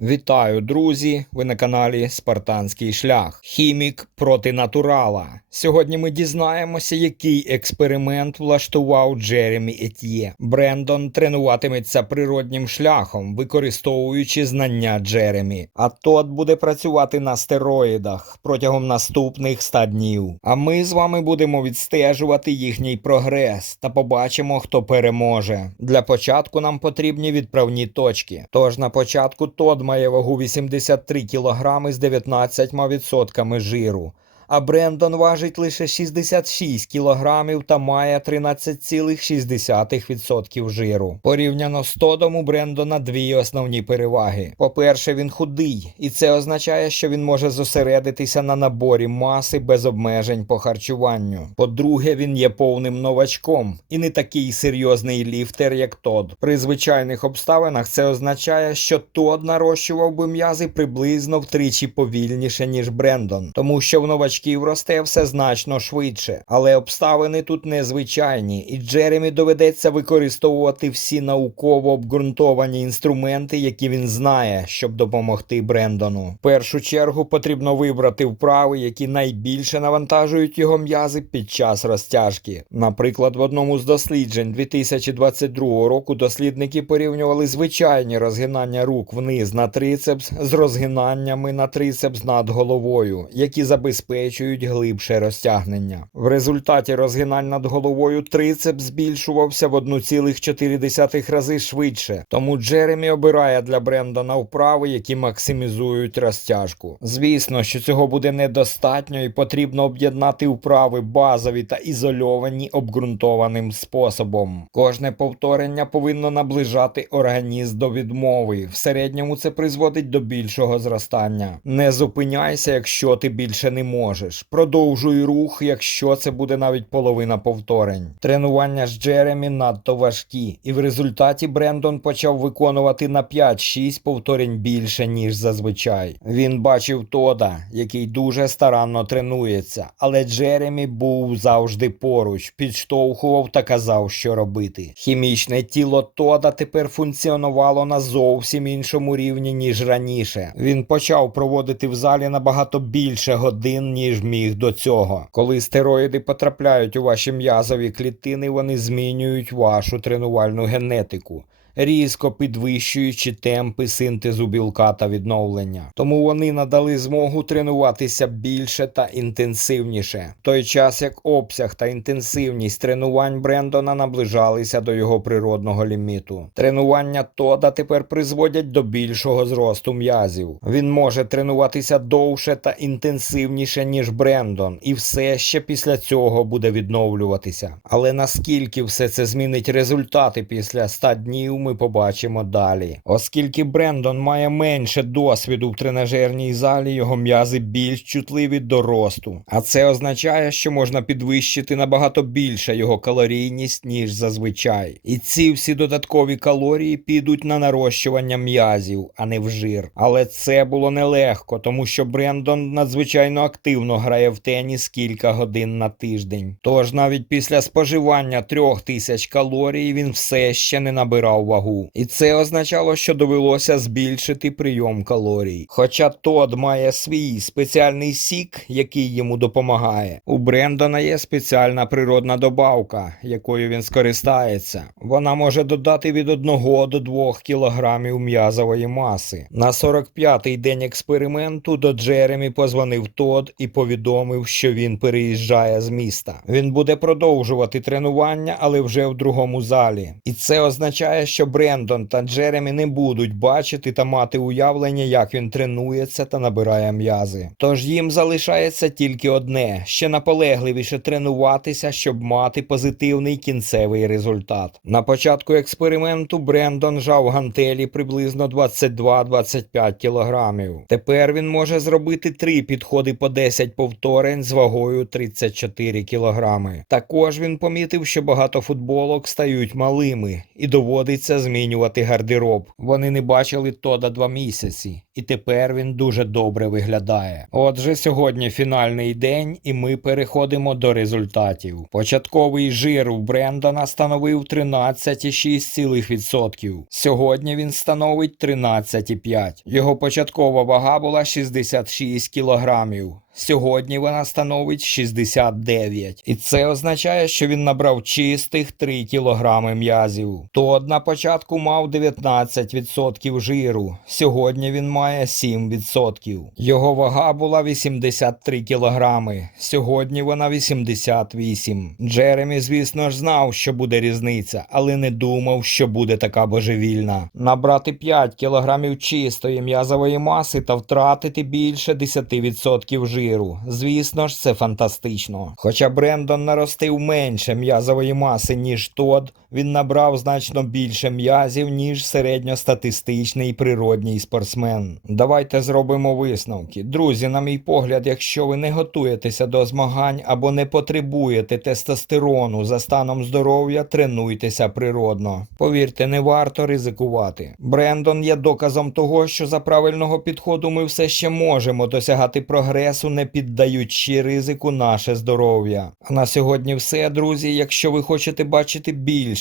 Вітаю, друзі! Ви на каналі Спартанський шлях. Хімік проти натурала. Сьогодні ми дізнаємося, який експеримент влаштував Джеремі Етьє. Брендон тренуватиметься природнім шляхом, використовуючи знання Джеремі. А тот буде працювати на стероїдах протягом наступних 100 днів. А ми з вами будемо відстежувати їхній прогрес та побачимо, хто переможе. Для початку нам потрібні відправні точки. Тож на початку Тод має вагу 83 кг з 19% жиру. А Брендон важить лише 66 кг та має 13,6% жиру. Порівняно з Тодом у Брендона дві основні переваги. По-перше, він худий, і це означає, що він може зосередитися на наборі маси без обмежень по харчуванню. По-друге, він є повним новачком і не такий серйозний ліфтер, як Тод. При звичайних обставинах це означає, що Тод нарощував би м'язи приблизно втричі повільніше, ніж Брендон, тому що в новачків росте все значно швидше. Але обставини тут незвичайні, і Джеремі доведеться використовувати всі науково обґрунтовані інструменти, які він знає, щоб допомогти Брендону. В першу чергу потрібно вибрати вправи, які найбільше навантажують його м'язи під час розтяжки. Наприклад, в одному з досліджень 2022 року дослідники порівнювали звичайні розгинання рук вниз на трицепс з розгинаннями на трицепс над головою, які забезпечують глибше розтягнення. В результаті розгинань над головою трицепс збільшувався в 1,4 рази швидше. Тому Джеремі обирає для Брендона вправи, які максимізують розтяжку. Звісно, що цього буде недостатньо і потрібно об'єднати вправи базові та ізольовані обґрунтованим способом. Кожне повторення повинно наближати організм до відмови. В середньому це призводить до більшого зростання. Не зупиняйся, якщо ти більше не можеш. Продовжуй рух, якщо це буде навіть половина повторень. Тренування з Джеремі надто важкі, і в результаті Брендон почав виконувати на 5-6 повторень більше, ніж зазвичай. Він бачив Тода, який дуже старанно тренується, але Джеремі був завжди поруч, підштовхував та казав, що робити. Хімічне тіло Тода тепер функціонувало на зовсім іншому рівні, ніж раніше. Він почав проводити в залі набагато більше годин, ніж міг до цього. Коли стероїди потрапляють у ваші м'язові клітини, вони змінюють вашу тренувальну генетику. Різко підвищуючи темпи синтезу білка та відновлення, тому вони надали змогу тренуватися більше та інтенсивніше, в той час як обсяг та інтенсивність тренувань Брендона наближалися до його природного ліміту. Тренування Тода тепер призводять до більшого зросту м'язів. Він може тренуватися довше та інтенсивніше, ніж Брендон, і все ще після цього буде відновлюватися. Але наскільки все це змінить результати після 100 днів, ми побачимо далі. Оскільки Брендон має менше досвіду в тренажерній залі, його м'язи більш чутливі до росту. А це означає, що можна підвищити набагато більше його калорійність, ніж зазвичай. І ці всі додаткові калорії підуть на нарощування м'язів, а не в жир. Але це було нелегко, тому що Брендон надзвичайно активно грає в теніс кілька годин на тиждень. Тож навіть після споживання трьох тисяч калорій він все ще не набирав вагу. І це означало, що довелося збільшити прийом калорій. Хоча Тод має свій спеціальний сік, який йому допомагає. У Брендона є спеціальна природна добавка, якою він скористається. Вона може додати від 1 до 2 кілограмів м'язової маси. На 45-й день експерименту до Джеремі позвонив Тод і повідомив, що він переїжджає з міста. Він буде продовжувати тренування, але вже в другому залі. І це означає, що Брендон та Джеремі не будуть бачити та мати уявлення, як він тренується та набирає м'язи. Тож їм залишається тільки одне ще наполегливіше тренуватися, щоб мати позитивний кінцевий результат. На початку експерименту Брендон жав гантелі приблизно 22-25 кілограмів. Тепер він може зробити три підходи по 10 повторень з вагою 34 кілограми. Також він помітив, що багато футболок стають малими і доводиться змінювати гардероб. Вони не бачили Тода два місяці. І тепер він дуже добре виглядає. Отже, сьогодні фінальний день, і ми переходимо до результатів. Початковий жир у Брендона становив 13,6%. Сьогодні він становить 13,5%. Його початкова вага була 66 кілограмів. Сьогодні вона становить 69. І це означає, що він набрав чистих 3 кілограми м'язів. Тод на початку мав 19% жиру. Сьогодні він має 7%. Його вага була 83 кілограми. Сьогодні вона 88. Джеремі, звісно ж, знав, що буде різниця, але не думав, що буде така божевільна. Набрати 5 кілограмів чистої м'язової маси та втратити більше 10% жиру. Звісно ж, це фантастично. Хоча Брендон наростив менше м'язової маси, ніж Тод, він набрав значно більше м'язів, ніж середньостатистичний природній спортсмен. Давайте зробимо висновки. Друзі, на мій погляд, якщо ви не готуєтеся до змагань або не потребуєте тестостерону за станом здоров'я, тренуйтеся природно. Повірте, не варто ризикувати. Брендон є доказом того, що за правильного підходу ми все ще можемо досягати прогресу, не піддаючи ризику наше здоров'я. А на сьогодні все, друзі. Якщо ви хочете бачити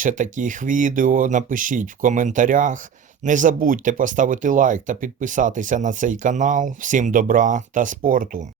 більше таких відео, напишіть в коментарях. Не забудьте поставити лайк та підписатися на цей канал. Всім добра та спорту!